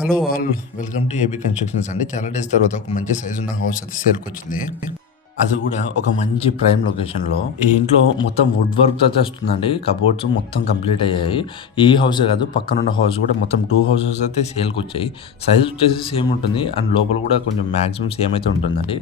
Hello all welcome to A B constructions అండి. చాలా days తర్వాత ఒక మంచి సైజు ఉన్న హౌస్ అయితే సేల్కి వచ్చింది. అది కూడా ఒక మంచి ప్రైమ్ లొకేషన్లో ఈ ఇంట్లో మొత్తం వుడ్ వర్క్ అయితే వస్తుందండి. కబోర్డ్స్ మొత్తం కంప్లీట్ అయ్యాయి. ఈ హౌసే కాదు పక్కన ఉన్న హౌస్ కూడా మొత్తం టూ హౌసెస్ అయితే సేల్కి వచ్చాయి. సైజ్ వచ్చేసి సేమ్ ఉంటుంది. అండ్ లోపల కూడా కొంచెం మ్యాక్సిమం సేమ్ అయితే ఉంటుందండి.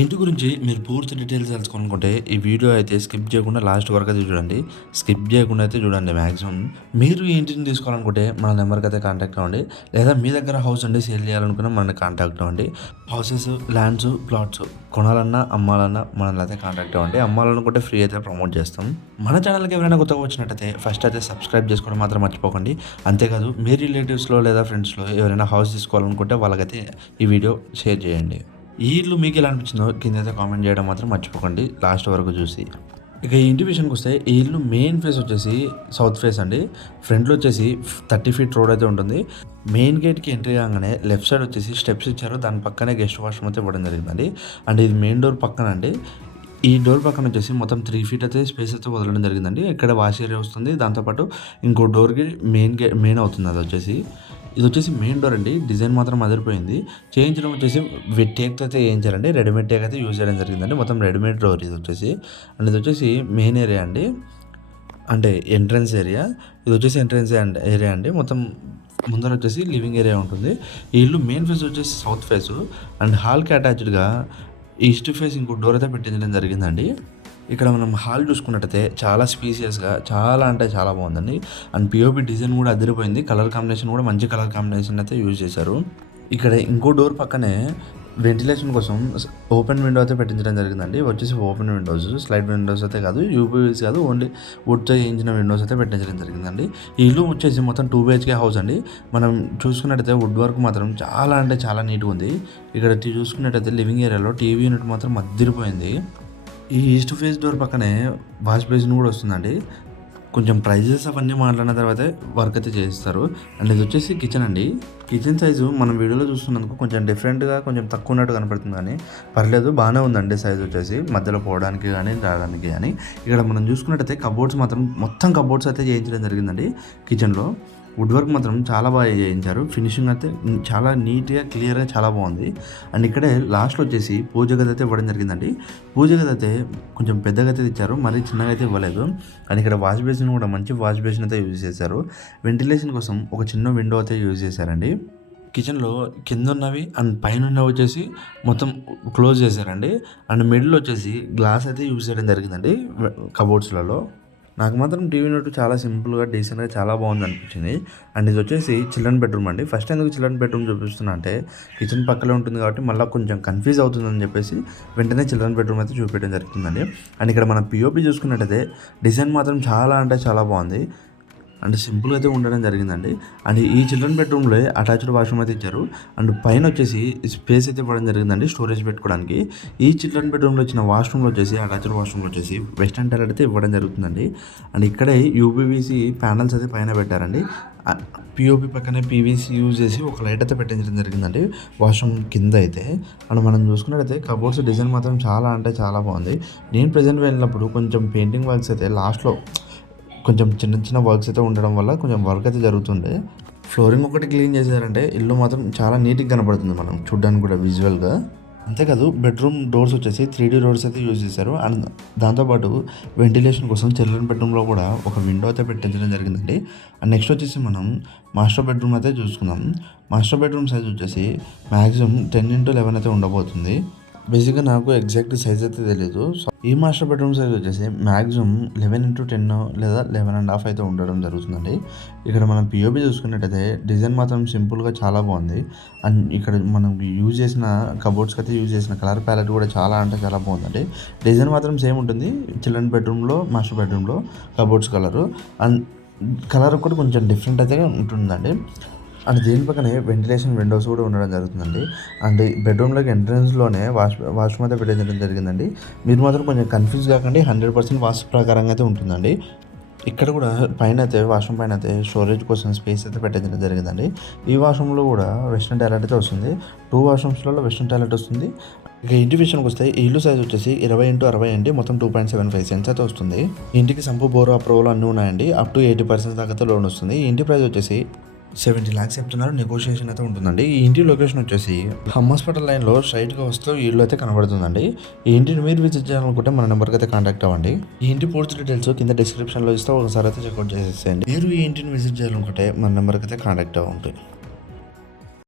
ఇంటి గురించి మీరు పూర్తి డీటెయిల్స్ తెలుసుకోవాలనుకుంటే ఈ వీడియో అయితే స్కిప్ చేయకుండా లాస్ట్ వరకు అయితే చూడండి. స్కిప్ చేయకుండా అయితే చూడండి మ్యాక్సిమం మీరు ఈ ఇంటిని తీసుకోవాలనుకుంటే మన నెంబర్కి అయితే కాంటాక్ట్ అవ్వండి. లేదా మీ దగ్గర హౌస్ ఉండి సేల్ చేయాలనుకున్నా మనల్ని కాంటాక్ట్ అవ్వండి. హౌసెస్ ల్యాండ్స్ ప్లాట్స్ కొనాలన్నా అమ్మాలన్నా మనల్ని అయితే కాంటాక్ట్ అవ్వండి. అమ్మాలనుకుంటే ఫ్రీ అయితే ప్రమోట్ చేస్తాం. మన ఛానల్కి ఎవరైనా కొత్తగా వచ్చినట్టయితే ఫస్ట్ అయితే సబ్స్క్రైబ్ చేసుకోవడం మాత్రం మర్చిపోకండి. అంతేకాదు మీ రిలేటివ్స్లో లేదా ఫ్రెండ్స్లో ఎవరైనా హౌస్ తీసుకోవాలనుకుంటే వాళ్ళకైతే ఈ వీడియో షేర్ చేయండి. ఈ ఇల్లు మీకు ఎలా అనిపించిందో కింద అయితే కామెంట్ చేయడం మాత్రం మర్చిపోకండి. లాస్ట్ వరకు చూసి. ఇక ఈ ఇంటి విషయానికి వస్తే ఈ ఇల్లు మెయిన్ ఫేస్ వచ్చేసి సౌత్ ఫేస్ అండి. ఫ్రంట్లో వచ్చేసి థర్టీ ఫీట్ రోడ్ అయితే ఉంటుంది. మెయిన్ గేట్కి ఎంట్రీ కాగానే లెఫ్ట్ సైడ్ వచ్చేసి స్టెప్స్ ఇచ్చారు. దాని పక్కనే గెస్ట్ వాష్రూమ్ అయితే ఇవ్వడం జరిగిందండి. అండ్ ఇది మెయిన్ డోర్ పక్కన అండి. ఈ డోర్ పక్కన వచ్చేసి మొత్తం త్రీ ఫీట్ అయితే స్పేస్ అయితే వదలడం జరిగిందండి. ఇక్కడ వాష్ ఏరియా వస్తుంది దాంతోపాటు ఇంకో డోర్కి మెయిన్ గే మెయిన్ అవుతుంది అది వచ్చేసి. ఇది వచ్చేసి మెయిన్ డోర్ అండి. డిజైన్ మాత్రం అదిరిపోయింది. చేయించడం వచ్చేసి టేక్ అయితే చేయించారండి రెడీమేడ్ టేక్ అయితే యూజ్ చేయడం జరిగిందండి. మొత్తం రెడీమేడ్ డోర్ ఇది వచ్చేసి. అండ్ ఇది వచ్చేసి మెయిన్ ఏరియా అండి. అంటే ఎంట్రన్స్ ఏరియా ఇది వచ్చేసి ఎంట్రన్స్ ఏరియా అండి. మొత్తం ముందర వచ్చేసి లివింగ్ ఏరియా ఉంటుంది. ఈ ఇల్లు మెయిన్ ఫేస్ వచ్చేసి సౌత్ ఫేస్ అండ్ హాల్కి అటాచ్డ్గా ఈస్ట్ ఫేస్ ఇంకో డోర్ అయితే పెట్టించడం జరిగిందండి. ఇక్కడ మనం హాల్ చూసుకున్నట్టయితే చాలా స్పీసియస్గా చాలా అంటే చాలా బాగుందండి. అండ్ పిఓపి డిజైన్ కూడా అదిరిపోయింది. కలర్ కాంబినేషన్ కూడా మంచి కలర్ కాంబినేషన్ అయితే యూజ్ చేశారు. ఇక్కడ ఇంకో డోర్ పక్కనే వెంటిలేషన్ కోసం ఓపెన్ విండో అయితే పెట్టించడం జరిగిందండి. వచ్చేసి ఓపెన్ విండోస్ స్లైడ్ విండోస్ అయితే కాదు యూపీవీస్ కాదు ఓన్లీ వుడ్తో చేయించిన విండోస్ అయితే పెట్టించడం జరిగిందండి. ఈ ఇల్లు వచ్చేసి మొత్తం టూ బిహెచ్కే హౌస్ అండి. మనం చూసుకున్నట్టయితే వుడ్ వర్క్ మాత్రం చాలా అంటే చాలా నీట్గా ఉంది. ఇక్కడ చూసుకున్నట్టయితే లివింగ్ ఏరియాలో టీవీ యూనిట్ మాత్రం అద్దరిపోయింది ఈ ఈస్ట్ ఫేస్ డోర్ పక్కనే వాష్ బేసిన్ కూడా వస్తుందండి. కొంచెం ప్రైజెస్ అవన్నీ మాట్లాడిన తర్వాత వర్క్ అయితే చేస్తారు. అండ్ ఇది వచ్చేసి కిచెన్ అండి. కిచెన్ సైజు మనం వీడియోలో చూస్తున్నందుకు కొంచెం డిఫరెంట్గా కొంచెం తక్కువ ఉన్నట్టు కనపడుతుంది కానీ పర్లేదు బాగానే ఉందండి సైజ్ వచ్చేసి. మధ్యలో పోవడానికి కానీ రావడానికి కానీ ఇక్కడ మనం చూసుకున్నట్టయితే కబోర్డ్స్ మాత్రం మొత్తం కబోర్డ్స్ అయితే చేయించడం జరిగిందండి కిచెన్లో వుడ్ వర్క్ మాత్రం చాలా బాగా చేయించారు. ఫినిషింగ్ అయితే చాలా నీట్గా క్లియర్గా చాలా బాగుంది. అండ్ ఇక్కడే లాస్ట్లో వచ్చేసి పూజ గది అయితే ఇవ్వడం జరిగిందండి. పూజ గది అయితే కొంచెం పెద్దగా అయితే ఇచ్చారు. మరీ చిన్నగా అయితే ఇవ్వలేదు. అండ్ ఇక్కడ వాష్ బేసిన్ కూడా మంచి వాష్ బేసిన్ అయితే యూజ్ చేశారు. వెంటిలేషన్ కోసం ఒక చిన్న విండో అయితే యూజ్ చేశారండి. కిచెన్లో కింద ఉన్నవి అండ్ పైన ఉన్నవి వచ్చేసి మొత్తం క్లోజ్ చేశారండి. అండ్ మిడిల్ వచ్చేసి గ్లాస్ అయితే యూజ్ చేయడం జరిగిందండి. కబోర్డ్స్లలో నాకు మాత్రం టీవీ నోట్ చాలా సింపుల్గా డీసెంట్గా చాలా బాగుంది అనిపించింది. అండ్ ఇది వచ్చేసి చిల్డ్రన్ బెడ్రూమ్ అండి. ఫస్ట్ ఎందుకు చిల్డ్రన్ బెడ్రూమ్ చూపిస్తున్నా అంటే కిచెన్ పక్కనే ఉంటుంది కాబట్టి మళ్ళీ కొంచెం కన్ఫ్యూజ్ అవుతుందని చెప్పేసి వెంటనే చిల్డ్రన్ బెడ్రూమ్ అయితే చూపించడం జరుగుతుందండి. అండ్ ఇక్కడ మనం పిఓపి చూసుకున్నట్టయితే డిజైన్ మాత్రం చాలా అంటే చాలా బాగుంది. అండ్ సింపుల్గా అయితే ఉండడం జరిగిందండి. అండ్ ఈ చిల్డ్రన్ బెడ్రూమ్లో అటాచ్డ్ వాష్రూమ్ అయితే ఇచ్చారు. అండ్ పైన వచ్చేసి స్పేస్ అయితే ఇవ్వడం జరిగిందండి స్టోరేజ్ పెట్టుకోవడానికి. ఈ చిల్డ్రన్ బెడ్రూమ్లో వచ్చిన వాష్రూమ్లో వచ్చేసి అటాచ్డ్ వాష్రూమ్లో వచ్చేసి వెస్టర్న్ టాయిలెట్ అయితే ఇవ్వడం జరుగుతుందండి. అండ్ ఇక్కడే యూపీవీసీ ప్యానల్స్ అయితే పైన పెట్టారండి. పిఓపి పక్కనే పీవీసీ యూజ్ చేసి ఒక లైట్ అయితే పెట్టించడం జరిగిందండి వాష్రూమ్ కింద అయితే. అండ్ మనం చూసుకున్నట్టయితే కబోర్డ్స్ డిజైన్ మాత్రం చాలా అంటే చాలా బాగుంది. నేను ప్రజెంట్ వెళ్ళినప్పుడు కొంచెం పెయింటింగ్ వర్క్స్ అయితే లాస్ట్లో కొంచెం చిన్న చిన్న వర్క్స్ అయితే ఉండడం వల్ల కొంచెం వర్క్ అయితే జరుగుతుండే. ఫ్లోరింగ్ ఒకటి క్లీన్ చేశారంటే ఇల్లు మాత్రం చాలా నీట్గా కనపడుతుంది మనం చూడడానికి కూడా విజువల్గా. అంతేకాదు బెడ్రూమ్ డోర్స్ వచ్చేసి త్రీ డీ డోర్స్ అయితే యూజ్ చేశారు. అండ్ దాంతోపాటు వెంటిలేషన్ కోసం చిల్డ్రన్ బెడ్రూమ్లో కూడా ఒక విండో అయితే పెట్టించడం జరిగిందండి. అండ్ నెక్స్ట్ వచ్చేసి మనం మాస్టర్ బెడ్రూమ్ అయితే చూసుకుందాం. మాస్టర్ బెడ్రూమ్ సైజ్ వచ్చేసి మ్యాక్సిమం టెన్ ఇంటూ లెవెన్ అయితే ఉండబోతుంది. బేసిక్గా నాకు ఎగ్జాక్ట్ సైజ్ అయితే తెలియదు సో ఈ మాస్టర్ బెడ్రూమ్ సైజ్ వచ్చేసి మ్యాక్సిమం లెవెన్ ఇంటూ టెన్ లేదా లెవెన్ అండ్ హాఫ్ అయితే ఉండడం జరుగుతుందండి. ఇక్కడ మనం పిఓపి చూసుకున్నట్టయితే డిజైన్ మాత్రం సింపుల్గా చాలా బాగుంది. అండ్ ఇక్కడ మనం యూజ్ చేసిన కబోర్డ్స్కి అయితే యూజ్ చేసిన కలర్ ప్యాలెట్ కూడా చాలా అంటే చాలా బాగుందండి. డిజైన్ మాత్రం సేమ్ ఉంటుంది. చిల్డ్రన్ బెడ్రూమ్లో మాస్టర్ బెడ్రూమ్లో కబోర్డ్స్ కలరు. అండ్ కలర్ కూడా కొంచెం డిఫరెంట్ అయితే ఉంటుందండి. అండ్ దీని పక్కనే వెంటిలేషన్ విండోస్ కూడా ఉండడం జరుగుతుందండి. అండ్ బెడ్రూమ్లోకి ఎంట్రన్స్లోనే వాష్ వాష్రూమ్ అయితే పెట్టేయడం జరిగిందండి. మీరు మాత్రం కొంచెం కన్ఫ్యూజ్ కాకండి హండ్రెడ్ పర్సెంట్ వాష్ ప్రకారంగా అయితే ఉంటుందండి. ఇక్కడ కూడా పైన అయితే వాష్రూమ్ పైన అయితే స్టోరేజ్ కోసం స్పేస్ అయితే పెట్టించడం జరిగిందండి. ఈ వాష్రూమ్లో కూడా వెస్ట్రన్ టాయిలెట్ అయితే వస్తుంది. టూ వాష్రూమ్స్లలో వెస్ట్రన్ టాయిలెట్ వస్తుంది. ఇక ఇంటి విషయానికి వస్తే ఇల్లు సైజ్ వచ్చేసి ఇరవై ఇంటూ అరవై అండి. మొత్తం two point seven five cents అయితే వస్తుంది. ఇంటికి సంపు బోర్ అప్రూవల్ అన్నీ ఉన్నాయండి. అప్ టు ఎయిటీ పర్సెంట్ దాకా లోన్ వస్తుంది. ఇంటి ప్రైస్ వచ్చేసి సెవెంటీ ల్యాక్స్ చెప్తున్నారు. నెగోషియేషన్ అయితే ఉంటుందండి. ఈ ఇంటి లొకేషన్ వచ్చేసి హాస్పిటల్ లైన్లో స్ట్రైట్గా వస్తూ ఇల్లు అయితే కనబడుతుందండి. ఈ ఇంటిని మీరు విజిట్ చేయాలనుకుంటే మన నెంబర్కి అయితే కాంటాక్ట్ అవ్వండి. ఈ ఇంటి పూర్తి డీటెయిల్స్ కింద డిస్క్రిప్షన్లో ఇస్తే ఒకసారి అయితే చెక్అవుట్ చేసేసేయండి. మీరు ఈ ఇంటిని విజిట్ చేయాలనుకుంటే మన నెంబర్కి అయితే కాంటాక్ట్ అవ్వండి.